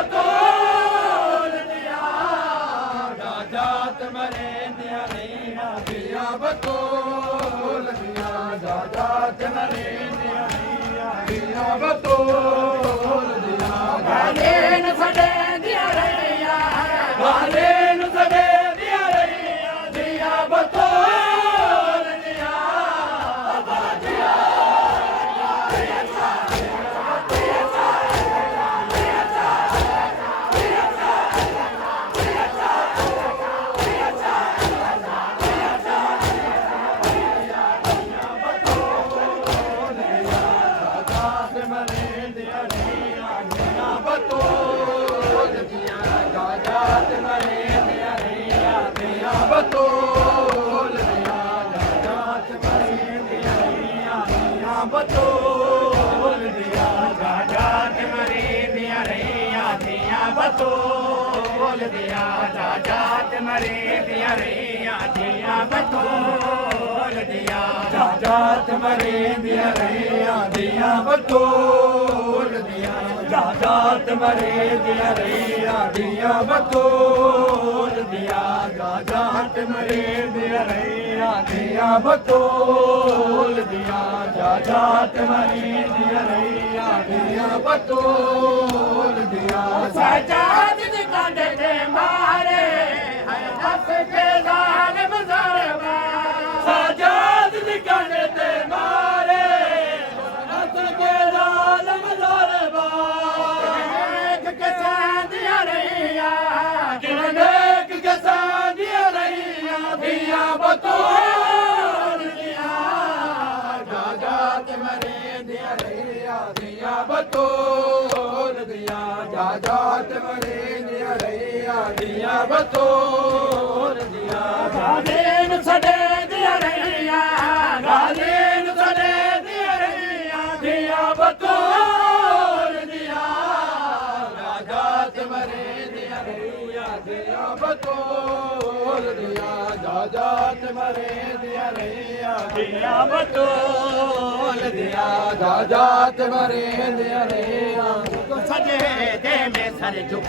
ਬਤੋਲ ਦੀਆਂ ਜਾਜਾਤ ਮਰੇ ਦੀਆਂ ਰਹੀਆਂ ਧੀਆਂ ਬਤੋਲ ਦੀਆਂ ਜਾਜਾਤ ਮਰੇ ਦੀਆਂ ਰਹੀਆਂ ਧੀਆਂ ਬਤੋਲ ਦੀਆਂ ਗਾਲੇ ਨੂੰ ਸਦੇ ਦੀਆਂ ਰਹੀਆਂ ਗਾਲੇ ਨੂੰ ਸਦੇ ਦੀਆਂ ਰਹੀਆਂ ਧੀਆਂ ਬਤੋਲ ਦੀਆਂ ਬਤੋਲ ਦੀਆਂ ਜਾਜਾਤ ਮਰੇ ਦੀਆਂ ਰਹੀਆਂ ਬਤੋਲ ਦੀਆਂ ਜਾਜਾਤ ਮਰੇ ਦੀਆਂ ਰਹੀਆਂ ਧੀਆਂ ਬਤੋਲ ਦੀਆਂ ਜਾਜਾਤ ਮਰੇ ਦੀਆਂ ਰਹੀਆਂ ਧੀਆਂ ਬਤੋਲ ਦੀਆਂ ਜਾਜਾਤ ਮਰੇ ਦੀਆਂ ਰਹੀਆਂ ਧੀਆਂ ਬਤੋਲ ਦੀਆਂ ਜਾਜਾਤ ਮਰੇ ਦੀਆਂ ਰਹੀਆਂ ਧੀਆਂ ਬਤੋਲ ਦੀਆਂ ਜਾਜਾਤ ਮਰੇ ਦੀਆਂ ਰਹੀਆਂ ਧੀਆਂ ਬਤੋਲ ਦੀਆਂ ਜਾਜਾਤ ਮਰੇ ਦੀਆਂ ਰਹੀਆਂ ਧੀਆਂ ਬਤੋਲ ਦੀਆਂ ਸਜਾਦ ਦੀ ਕਾਂਡੇ ਤੇ ਮਾਰੇ ਹੈ ਹੱਸ ਕੇ ਜ਼ਾਲਿਮ ਜ਼ਰਬਾ ਸਜਾਦ ਦੀ ਕਾਂਡੇ ਤੇ ਮਾਰੇ ਹੱਸ ਕੇ ਜ਼ਾਲਿਮ ਜ਼ਰਬਾ ਇੱਕ ਕਿਸਾਨ ਦੀਆਂ ਰਹੀਆਂ ਕਿਰਨੇਕ ਕਿਸਾਨ ਦੀਆਂ ਰਹੀਆਂ ਧੀਆਂ ਬਤੋਲ ਦੀਆਂ ਜਾਜਾਤ ਮਰੇ ਦੀਆਂ ਰਹੀਆਂ ਧੀਆਂ ਬਤੋਲ ਦੀਆਂ ਜਾਜਾਤ ਮਰੇ ਦੀਆਂ ਰਹੀਆਂ ਧੀਆਂ ਬਤੋਲ ਦੀਆਂ ਗਾਲੇ ਨੂੰ ਸਦੇ ਦੀਆਂ ਰਹੀਆਂ ਗਾਲੇ ਨੂੰ ਸਦੇ ਦੀਆਂ ਰਹੀਆਂ ਧੀਆਂ ਬਤੋਲ ਦੀਆਂ ਜਾਜਾਤ ਮਰੇ ਦੀਆਂ ਰਹੀਆਂ ਧੀਆਂ ਬਤੋਲ ਦੀਆਂ ਜਾਜਾਤ ਮਰੇ ਦੀਆਂ ਰਹੀਆਂ ਧੀਆਂ ਬਤੋਲ ਦੀਆਂ ਜਾਜਾਤ ਮਰੇ ਦੀਆਂ ਰਹੀਆਂ ਸਜੇ ਦੇ ਮੇ ਸਰ ਝੁਕ